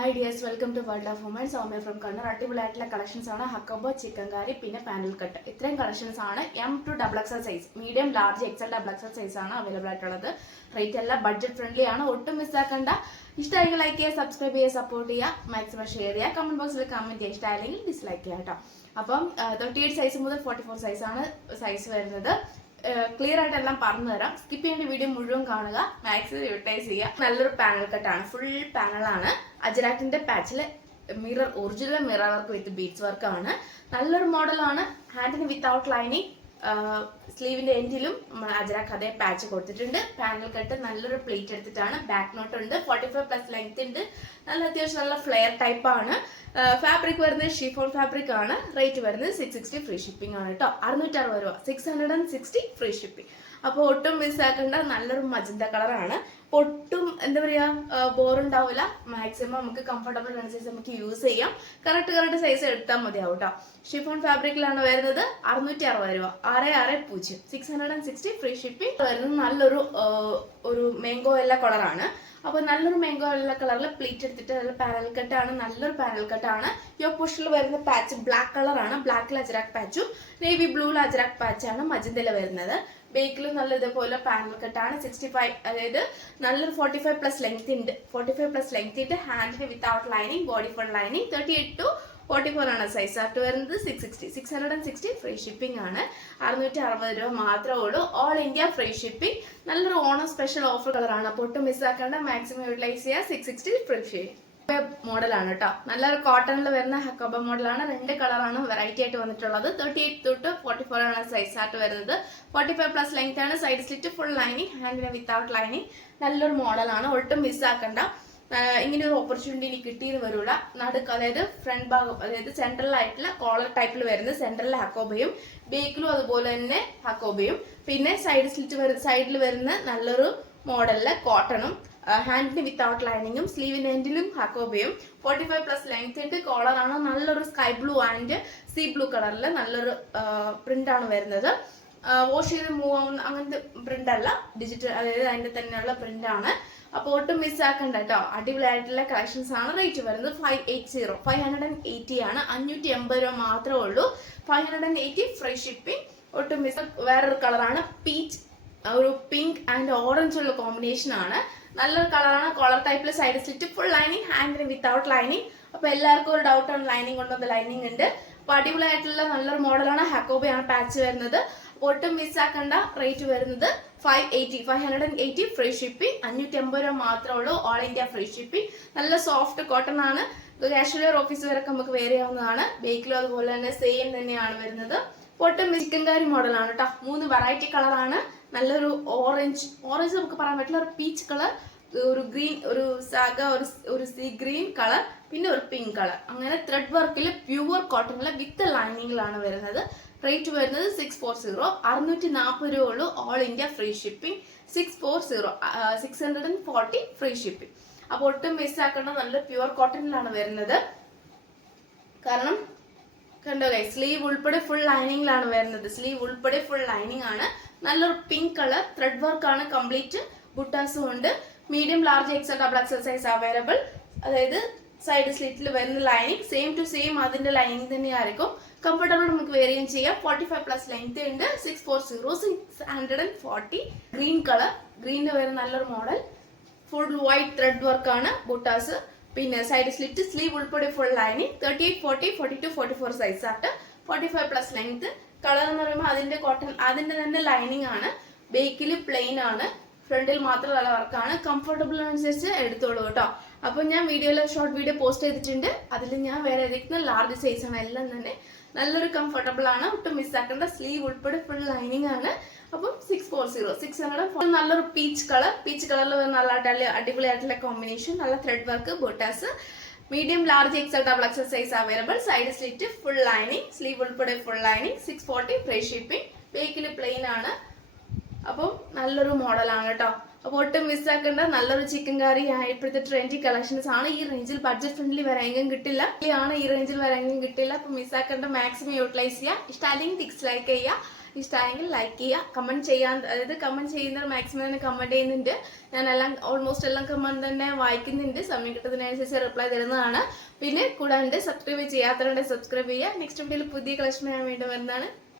Hi dears, welcome to World of Women. Soumya from Kannur. അടിപൊളിയായിട്ടുള്ള collections ആണ്. ഹക്കോബോ, ചിക്കൻകാരി, പിന്നെ panel cut. ഇത്രയും collections ആണ്. M to XXL size, medium, large, XL, XXL size ആണ് available ആയിട്ടുള്ളത്. Rate എല്ലാം budget friendly ആണ്. ഒട്ടും മിസ്സാക്കണ്ട. ഇഷ്ടമായെങ്കിൽ ലൈക്ക് ചെയ്യുക, സബ്സ്ക്രൈബ് ചെയ്യുക, സപ്പോർട്ട് ചെയ്യുക, മാക്സിമം ഷെയർ ചെയ്യുക, കമന്റ് ബോക്സിൽ കമന്റ് ചെയ്യുക. ഇഷ്ടമായില്ലെങ്കിൽ ഡിസ്ലൈക്ക് ചെയ്യുക കേട്ടോ. അപ്പം 38 സൈസ് മുതൽ 44 സൈസ് ആണ് സൈസ് വരുന്നത്. ക്ലിയർ ആയിട്ട് എല്ലാം പറഞ്ഞു തരാം. സ്കിപ്പ് ചെയ്യേണ്ട വീഡിയോ മുഴുവൻ കാണുക, മാക്സിമം യൂട്ടിലൈസ് ചെയ്യുക. നല്ലൊരു പാനൽ കട്ടാണ്, ഫുൾ പാനലാണ്. അജരാക്കിന്റെ പാച്ചില് mirror, original mirror work with beads work ആണ്. നല്ലൊരു മോഡലാണ്. ഹാൻഡിന് വിത്തൗട്ട് ലൈനിങ്, സ്ലീവിന്റെ എൻഡിലും നമ്മൾ അജരാക്ക് അതേ പാച്ച് കൊടുത്തിട്ടുണ്ട്. പാനൽ കട്ട് നല്ലൊരു പ്ലേറ്റ് എടുത്തിട്ടാണ്. ബാക്ക് നോട്ട് ഉണ്ട്, 45+ ലെങ്ത് ഉണ്ട്. നല്ല അത്യാവശ്യം നല്ല ഫ്ലെയർ ടൈപ്പ് ആണ്. ഫാബ്രിക് വരുന്നത് ഷിഫോൺ ഫാബ്രിക് ആണ്. റേറ്റ് വരുന്നത് 660 ഫ്രീ ഷിപ്പിംഗ് ആണ് കേട്ടോ. 660 രൂപ, 660 ഫ്രീ ഷിപ്പിംഗ്. അപ്പോൾ ഒട്ടും മിസ്സാക്കേണ്ട നല്ലൊരു മജന്ത കളറാണ്. ഒട്ടും എന്താ പറയാ, ബോറുണ്ടാവില്ല. മാക്സിമം നമുക്ക് കംഫർട്ടബിൾ അനുസരിച്ച് നമുക്ക് യൂസ് ചെയ്യാം. കറക്റ്റ് സൈസ് എടുത്താൽ മതിയാവും കേട്ടോ. ഷിഫോൺ ഫാബ്രിക്കിലാണ് വരുന്നത്. 660 രൂപ, 660, 660 ഫ്രീ ഷിപ്പിംഗ്. വരുന്നത് നല്ലൊരു ഒരു മാംഗോ എല്ലാ കളറാണ്. അപ്പൊ നല്ലൊരു മാംഗോ എല്ലാ കളറിൽ പ്ലീറ്റ് എടുത്തിട്ട് നല്ല പാനൽ കട്ടാണ്. നല്ലൊരു പാനൽ കട്ടാണ്. യോ പുഷിൽ വരുന്ന പാച്ച് ബ്ലാക്ക് കളറാണ്. ബ്ലാക്കിൽ അജരാക്ക് പാച്ചും നേവി ബ്ലൂയിൽ അജരാക്ക് പാച്ചാണ് മജന്തയിൽ വരുന്നത്. ബേക്കിലും നല്ല ഇതേപോലെ പാനൽ കട്ടാണ്. 65, അതായത് നല്ലൊരു 45+ ലെങ്ത് ഉണ്ട്. 45+ ലെങ്ത് ഉണ്ട്. ഹാൻഡിന് without lining, body full lining. 38 to 44 ആണ് സൈസ്. ആയിട്ട് വരുന്നത് 660 ഫ്രീ ഷിപ്പിംഗ് ആണ്. 660 രൂപ മാത്രമേ ഉള്ളൂ. All India free shipping. നല്ലൊരു ഓണം സ്പെഷ്യൽ ഓഫർ കളറാണ്. അപ്പോൾ ഒട്ടും മിസ്സാക്കേണ്ട, മാക്സിമം യൂട്ടിലൈസ് ചെയ്യുക. 660 ഫ്രീ ഷിപ്പിംഗ് മോഡലാണ് കേട്ടോ. നല്ലൊരു കോട്ടണിൽ വരുന്ന ഹക്കോബ മോഡലാണ്. 2 കളറാണ് വെറൈറ്റി ആയിട്ട് വന്നിട്ടുള്ളത്. 38 to 44 ആണ് സൈസ് ആയിട്ട് വരുന്നത്. 45+ ലെങ്ത് ആണ്. സൈഡ് സ്ലിറ്റ്, ഫുൾ ലൈനിങ്, ഹാൻഡിന് വിത്തൗട്ട് ലൈനിങ്. നല്ലൊരു മോഡലാണ്. ഒട്ടും മിസ്സാക്കണ്ട. ഇങ്ങനെ ഒരു ഓപ്പർച്യൂണിറ്റി എനിക്ക് കിട്ടിയെന്ന് വരില്ല. നടുക്ക്, അതായത് ഫ്രണ്ട് ഭാഗം, അതായത് സെൻട്രലായിട്ടുള്ള കോളർ ടൈപ്പിൽ വരുന്ന സെൻട്രലിൽ ഹക്കോബയും, ബേക്കിലും അതുപോലെ തന്നെ ഹക്കോബയും, പിന്നെ സൈഡ് സ്ലിറ്റ് സൈഡിൽ വരുന്ന നല്ലൊരു മോഡലിലെ കോട്ടണും, ഹാൻഡിന് വിത്തൗട്ട് ലൈനിങ്ങും, സ്ലീവിന്റെ എൻഡിലും ഹക്കോബയും. 45+ ലെങ്ത് ഉണ്ട്. കോളറാണ് നല്ലൊരു sky blue and see blue കളറിൽ നല്ലൊരു പ്രിന്റ് ആണ് വരുന്നത്. വാഷ് ചെയ്ത് മൂവ് ആവുന്ന അങ്ങനത്തെ പ്രിന്റ് അല്ല, ഡിജിറ്റൽ, അതായത് അതിന്റെ തന്നെയുള്ള പ്രിന്റ് ആണ്. അപ്പോൾ ഒട്ടും മിസ്സാക്കണ്ട കേട്ടോ. അടിപൊളിയായിട്ടുള്ള കളക്ഷൻസ് ആണ്. റേറ്റ് വരുന്നത് 580 ആണ്. 580 രൂപ മാത്രമേ ഉള്ളൂ. 580 ഫ്രീ ഷിപ്പിംഗ്. ഒട്ടും മിസ്. വേറൊരു കളറാണ് പീച്ച്, ഒരു പിങ്ക് ആൻഡ് ഓറഞ്ച് ഉള്ള കോമ്പിനേഷൻ ആണ്. നല്ലൊരു കളറാണ്. കോളർ ടൈപ്പിൽ, സൈഡ് സ്ലിറ്റ്, ഫുൾ ലൈനിങ്, ഹാൻഡിന് വിത്തൗട്ട് ലൈനിങ്. അപ്പൊ എല്ലാവർക്കും ഒരു ഡൗട്ട് ആണ് ലൈനിങ് കൊണ്ടുവന്ന ലൈനിങ് ഉണ്ട്. അപ്പൊ അടിപൊളിയായിട്ടുള്ള നല്ലൊരു മോഡലാണ്. ഹക്കോബയാണ് പാച്ച് വരുന്നത്. ഒട്ടും മിസ്സാക്കണ്ട. റേറ്റ് വരുന്നത് 580 ഫ്രീ ഷിപ്പിംഗ്. 580 രൂപ മാത്രമേ ഉള്ളൂ. All India free shipping. നല്ല സോഫ്റ്റ് കോട്ടൺ ആണ്. കാഷ്വൽ വെയർ, ഓഫീസ് വെയർ ഒക്കെ നമുക്ക് വെയർ ചെയ്യാവുന്നതാണ്. ബേക്കിലും അതുപോലെ തന്നെ സെയിം തന്നെയാണ് വരുന്നത്. ഒട്ടും ചിക്കൻകാരി മോഡലാണ് കേട്ടോ. 3 വെറൈറ്റി കളറാണ്. നല്ലൊരു ഓറഞ്ച് നമുക്ക് പറയാൻ പറ്റില്ല, ഒരു പീച്ച് കളർ, ഒരു ഗ്രീൻ, ഒരു സാഗ, ഒരു സീ ഗ്രീൻ കളർ, പിന്നെ ഒരു പിങ്ക് കളർ. അങ്ങനെ ത്രെഡ് വർക്കിൽ പ്യുവർ കോട്ടണിൽ വിത്ത് ലൈനിങ്ങിലാണ് വരുന്നത്. റേറ്റ് വരുന്നത് 640, 640 രൂപ ഉള്ളൂ. All India free shipping. 640 free shipping. അപ്പോൾ ഒട്ടും മിസ്സാക്കേണ്ട. നല്ല പ്യുവർ കോട്ടണിലാണ് വരുന്നത്. കാരണം കണ്ടോ ഗൈസ്, സ്ലീവ് ഉൾപ്പെടെ ഫുൾ ലൈനിങ്ങിലാണ് വരുന്നത്. സ്ലീവ് ഉൾപ്പെടെ ഫുൾ ലൈനിങ് ആണ്. നല്ലൊരു പിങ്ക് കളർ ത്രെഡ് വർക്ക് ആണ്. കംപ്ലീറ്റ് ബുട്ടാസും ഉണ്ട്. Medium, large, XL, XXL size available. അതായത് സൈഡ് സ്ലിറ്റിൽ വരുന്ന ലൈനിങ് സെയിം ടു സെയിം അതിന്റെ ലൈനിങ് തന്നെയായിരിക്കും. കംഫർട്ടബിൾ നമുക്ക് വേരിയും ചെയ്യാം. 45+ ലെങ്ത് ഉണ്ട്. 640. ഗ്രീൻ കളർ, ഗ്രീനിൽ വരുന്ന നല്ലൊരു model. Full white thread work ആണ് ബുട്ടാസ്. പിന്നെ സൈഡ് സ്ലിറ്റ്, സ്ലീവ് ഉൾപ്പെടെ ഫുൾ ലൈനിങ്. 38, 40, 42, 44 സൈസ് ആയിട്ട്. 45+ ലെങ്ത്. കളർ എന്ന് പറയുമ്പോൾ അതിന്റെ കോട്ടൺ, അതിന്റെ തന്നെ ലൈനിങ് ആണ്. ബേക്കിൽ പ്ലെയിൻ ആണ്. ഫ്രണ്ടിൽ മാത്രമുള്ള വർക്കാണ്. കംഫർട്ടബിൾ അനുസരിച്ച് എടുത്തോളൂ കേട്ടോ. അപ്പൊ ഞാൻ ഷോർട്ട് വീഡിയോ പോസ്റ്റ് ചെയ്തിട്ടുണ്ട്. അതിൽ ഞാൻ വേറെ ഏതെങ്കിലും ലാർജ് സൈസ് ആണ്. എല്ലാം തന്നെ നല്ലൊരു കംഫർട്ടബിൾ ആണ്. ഒട്ടും മിസ്സാക്കേണ്ട. സ്ലീവ് ഉൾപ്പെടെ ഫുൾ ലൈനിങ് ആണ്. അപ്പം 640. നല്ലൊരു പീച്ച് കളറിൽ നല്ല അടിപൊളിയായിട്ടുള്ള കോമ്പിനേഷൻ. നല്ല ത്രെഡ് വർക്ക്, ബോട്ടാസ്. Medium, large, XL, XXL size available. Side slit, full lining, sleeve ഉൾപ്പെടെ ഫുൾ ലൈനിങ്. 640 free shipping. ബേക്കിൽ പ്ലെയിൻ ആണ്. അപ്പം നല്ലൊരു മോഡലാണ് കേട്ടോ. അപ്പോൾ ഒട്ടും മിസ്സാക്കേണ്ട. നല്ലൊരു ചിക്കൻ കറി. ഇപ്പോഴത്തെ ട്രെൻഡി കളക്ഷൻസ് ആണ്. ഈ റേഞ്ചിൽ ബഡ്ജറ്റ് ഫ്രണ്ട്ലി വരെയെങ്കിലും കിട്ടില്ല. ഈ റേഞ്ചിൽ വരെയെങ്കിലും കിട്ടില്ല. അപ്പോൾ മിസ്സാക്കേണ്ട, മാക്സിമം യൂട്ടിലൈസ് ചെയ്യുക. ഇഷ്ടമല്ലെങ്കിൽ ടിക്സ് ലൈക്ക് ചെയ്യുക. ഇഷ്ടമായെങ്കിൽ ലൈക്ക് ചെയ്യുക, കമൻറ്റ് ചെയ്യാൻ, അതായത് കമൻറ്റ് ചെയ്യുന്നവർ മാക്സിമം തന്നെ കമൻറ്റ് ചെയ്യുന്നുണ്ട്. ഞാനെല്ലാം ഓൾമോസ്റ്റ് എല്ലാം കമൻറ്റ് തന്നെ വായിക്കുന്നുണ്ട്. സമയം കിട്ടുന്നതിനനുസരിച്ച് റിപ്ലൈ തരുന്നതാണ്. പിന്നെ കൂടാണ്ട് സബ്സ്ക്രൈബ് ചെയ്യാത്തവരുണ്ടെങ്കിൽ സബ്സ്ക്രൈബ് ചെയ്യുക. നെക്സ്റ്റ് വീഡിയോയിൽ പുതിയ കളക്ഷൻ ഞാൻ വീണ്ടും വരുന്നതാണ്.